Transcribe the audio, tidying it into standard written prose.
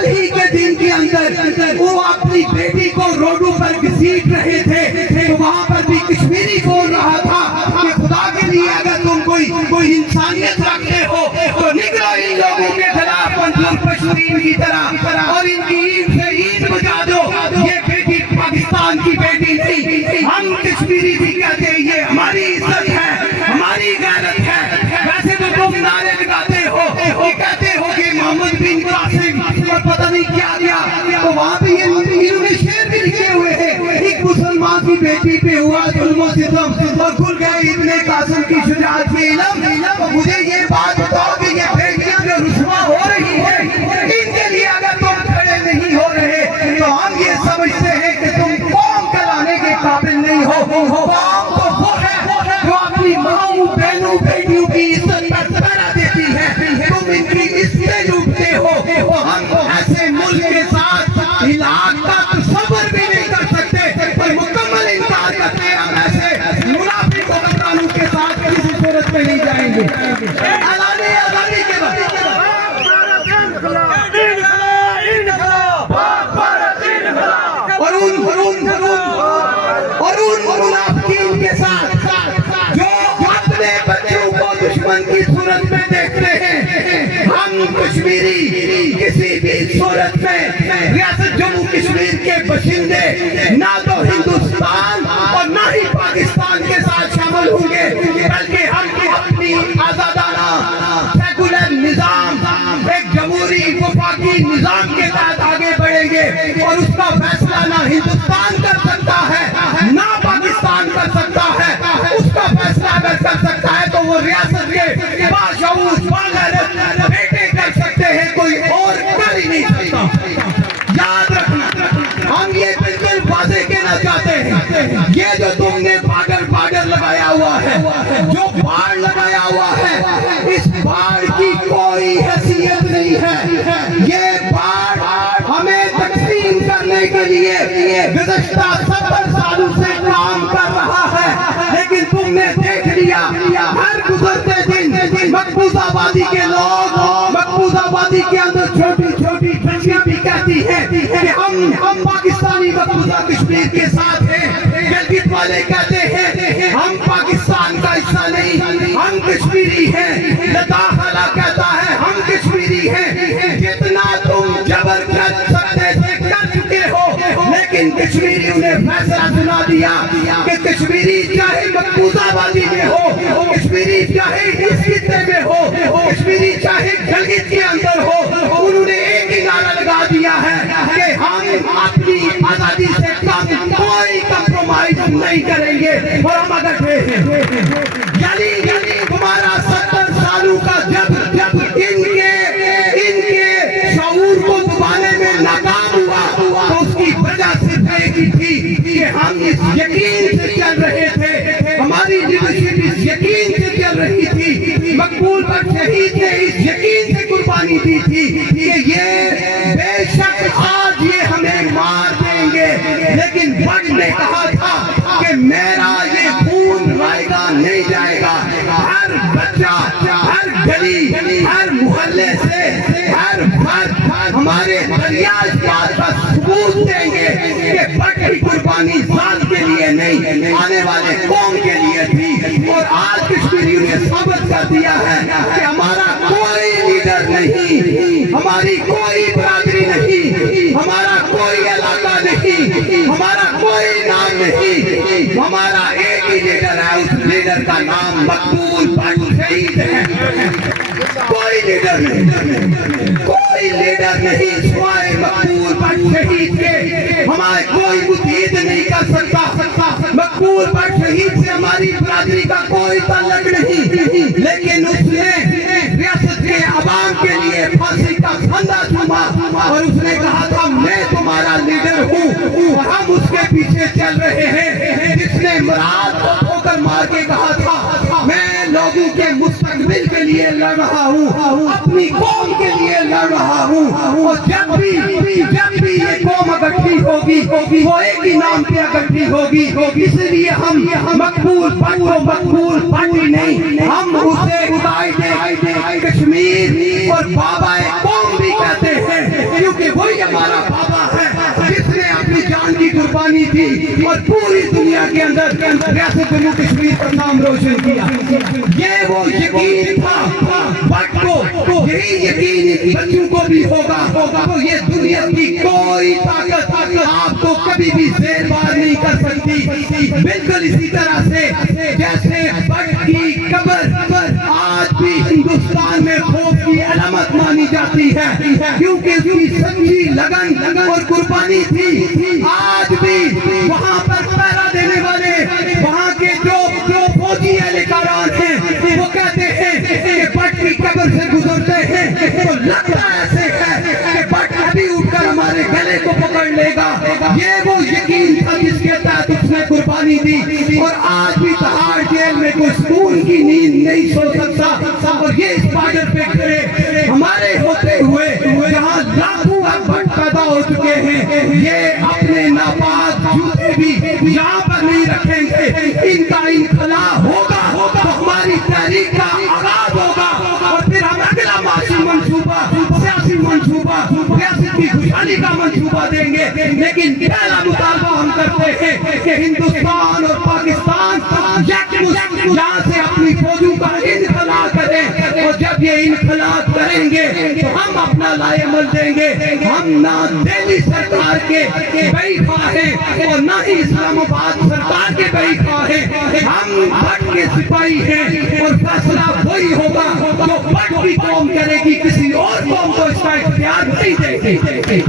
کل ہی کے دن کے اندر وہ اپنی بیٹی کو روڈوں پر گھسیٹ رہے تھے تو وہاں پر بھی کشمیری بول رہا تھا کہ خدا کے لیے اگر تم کوئی انسانیت رکھتے ہو تو نکلو ان لوگوں کے خلاف منظور پشورین کی طرح اور ان کی عید سے عید بجا دو. یہ بیٹی پاکستان کی بیٹی نہیں, ہم کشمیری بھی کہتے ہیں یہ ہماری عزت ہے, ہماری غیرت ہے. ویسے تو تم نعرے لگاتے ہو, یہ کہتے ہو کہ محمد بن قاسم اور پتہ نہیں کیا کیا, تو وہاں بھی انہوں نے شعر بھی لکھے ہوئے ہیں. ایک مسلمان کی بیٹی پہ ہوا ظلم و ستم اور کھل گئے ابن قاسم کی شجاعت کی علم. تو مجھے یہ بات بتاؤ کہ یہ بیٹیاں جو رسوا ہو رہی ہیں ان کے لیے اگر تم کھڑے نہیں ہو رہے تو ہم یہ سمجھتے ہیں کہ تم قوم کلانے کے قابل نہیں ہو. قوم تو وہ ہے جو اپنی ماؤں بہنوں بیٹیوں کی عزت پر پہرا دیتی ہے, تم ان کی عزتیں لوٹتے ہو. ہم ایسے ملک کے ساتھ ہلاک کا تصور بھی نہیں کر سکتے پر مکمل انکار کرتے ہیں. ہم ایسے منافق و بدکاروں کے ساتھ کسی صورت میں نہیں جائیں گے. اعلان آزادی کے بعد اور ان منافقین کے ساتھ جو اپنے بچوں کو دشمن کی صورت میں دیکھتے ہیں, ہم کشمیری کسی بھی صورت میں ریاست جموں کشمیر کے باشندے نہ تو ہندوستان اور نہ ہی پاکستان کے ساتھ شامل ہوں گے, بلکہ ہم اپنی آزادانہ سیکولر نظام, ایک جمہوری وفاقی نظام کے تحت آگے بڑھیں گے. اور اس کا فیصلہ نہ ہندوستان کر سکتا ہے نہ پاکستان کر سکتا ہے. اس کا فیصلہ اگر کر سکتا ہے تو وہ ریاست کے باشعور باغیرت بیٹے کر سکتے ہیں, کوئی اور کر ہی نہیں سکتا. یاد رکھنا, ہم یہ بالکل واضح کہنا چاہتے ہیں, یہ جو تم نے باڈر لگایا ہوا ہے, جو باڑ لگایا ہوا ہے, اس باڑ کی کوئی حیثیت نہیں ہے. یہ باڑ ہمیں تقسیم کرنے کے لیے گزشتہ 70 سالوں سے کام کر رہا ہے, لیکن تم نے دیکھ لیا ہر گزرتے دن مقبوضہ آبادی کے لوگ مقبوضہ آبادی کے اندر چھوٹی چھوٹی بچیاں بھی کہتی ہیں کہ ہم پاکستانی مقبوضہ کشمیر کے ساتھ ہیں. گلگت والے کہتے ہیں ہم پاکستان کا حصہ نہیں, ہم کشمیری ہیں. لداخ والا کہتا ہے ہم کشمیری ہیں. جتنا تم جبر کر سکتے تھے کر چکے ہو, لیکن کشمیریوں نے فیصلہ سنا دیا کہ کشمیری چاہے مقبوضہ آبادی میں ہو, کشمیری چاہے اس خطے میں ہو, کشمیری چاہے گلگت کے اندر ہو, انہوں نے ایک ہی نعرہ لگا دیا ہے کہ ہم اپنی آزادی سے کم کوئی کمپرومائز نہیں کریں گے. اور ہم اگر یعنی تمہارا 70 سالوں کا جب ان کے شعور کو دبانے میں ناکام ہوا تو اس کی وجہ صرف ایک ہی تھی کہ ہم اس یقین سے چل رہے تھے, ہماری لیڈرشپ اس یقین سے چل رہی تھی, مقبول بٹ شہید نے اس یقین سے قربانی دی تھی کہ یہ بے شک آج یہ ہمیں مار دیں گے, لیکن بٹ نے کہا تھا کہ میرا یہ خون رائے گا نہیں جائے گا. ہر بچہ, ہر گلی, ہر محلے سے ہر فرد ہمارے دریا اس بات کا ثبوت دیں گے کہ بٹ کی قربانی ذات کے لیے نہیں, آنے والے قوم کے لیے تھی. اور آج کشمیریوں نے ثابت کر دیا ہے کہ ہمارا کوئی لیڈر نہیں, ہماری کوئی برادری نہیں, ہمارا کوئی علاقہ نہیں, ہمارا کوئی نام نہیں, ہمارا ایک ہی لیڈر ہے. اس لیڈر کا نام مقبول بٹ شہید ہے. کوئی لیڈر نہیں, کوئی لیڈر نہیں سوائے مقبول بٹ شہید کے. ہمارے کوئی مدید نہیں کر سکتا. مقبول بٹ شہید سے ہماری برادری کا کوئی تعلق نہیں, لیکن اس نے ریاست کے عوام کے لیے پھانسی کا پھندا تھاما اور اس نے کہا تھا میں تمہارا لیڈر ہوں اور ہم اس کے پیچھے چل رہے ہیں. جس نے مراد کو ٹھوکر مار کے کہا تھا میں لوگوں کے مستقبل مستقبل کے لیے لڑ رہا ہوں، اپنی قوم کے لیے لڑ رہا ہوں، اور جب بھی یہ قوم اکٹھی ہوگی وہ ایک ہی نام پہ اکٹھی ہوگی، اس لیے ہم مقبول پارٹی نہیں، ہم اسے قائد کشمیر اور بابا قوم بھی کہتے ہیں، کیونکہ وہی ہمارا بابا ہے جس نے اپنی جان کی قربانی دی اور پوری دنیا کے اندر ریاست جموں کشمیر کا نام روشن کیا۔ یہ وہ یقین تھا بٹ کو، یہی یقین بچوں کو بھی ہوگا، تو یہ دنیا کی کوئی طاقت آپ کو کبھی بھی زیر بار نہیں کر سکتی۔ بالکل اسی طرح سے جیسے بٹ کی قبر آج بھی ہندوستان میں خوف کی علامت مانی جاتی ہے، کیونکہ اس کی سچی لگن اور قربانی تھی۔ آج بھی وہاں پر پہرا دینے والے وہاں کے جو فوجی اہلکاران ہیں وہ کہتے ہیں کہ بٹ کی قبر سے گزرتے ہیں تو لگتا ایسے ہے کہ بٹ ابھی اٹھ کر ہمارے گلے کو پکڑ لے گا۔ یہ وہ یقین تھا جس کے تحت اس نے قربانی دی، اور آج بھی تہاڑ جیل میں کوئی سکون کی نیند نہیں سو سکتا، اور یہ اس بارڈر پہ کھڑے ہمارے ہوتے ہوئے جہاں لاکھوں بٹ پیدا ہو چکے ہیں، یہ اپنے ناپاک جوتے بھی یہاں پر نہیں رکھیں گے۔ ان کا انخلا ہوگا تو ہماری تحریک کا آغاز ہوگا، اور پھر ہم اگلا معاشی منصوبہ، سیاسی منصوبہ، ریاست کی خوشحالی کا منصوبہ دیں گے۔ لیکن پہلا مطالبہ ہم کرتے ہیں کہ ہندوستان اور پاکستان یہاں سے اپنی فوجوں کا انخلا کریں، اور جب یہ انخلا کریں گے تو ہم اپنا لائے عمل دیں گے۔ ہم نہ دہلی سرکار کے بئی خواہ ہیں اور نہ ہی اسلام آباد سرکار کے بئی خواہ ہیں، ہم بٹ کے سپاہی ہیں، اور فیصلہ وہی ہوگا جو بٹ کی قوم کرے گی، کسی اور قوم کو اس کا اختیار نہیں دے گی۔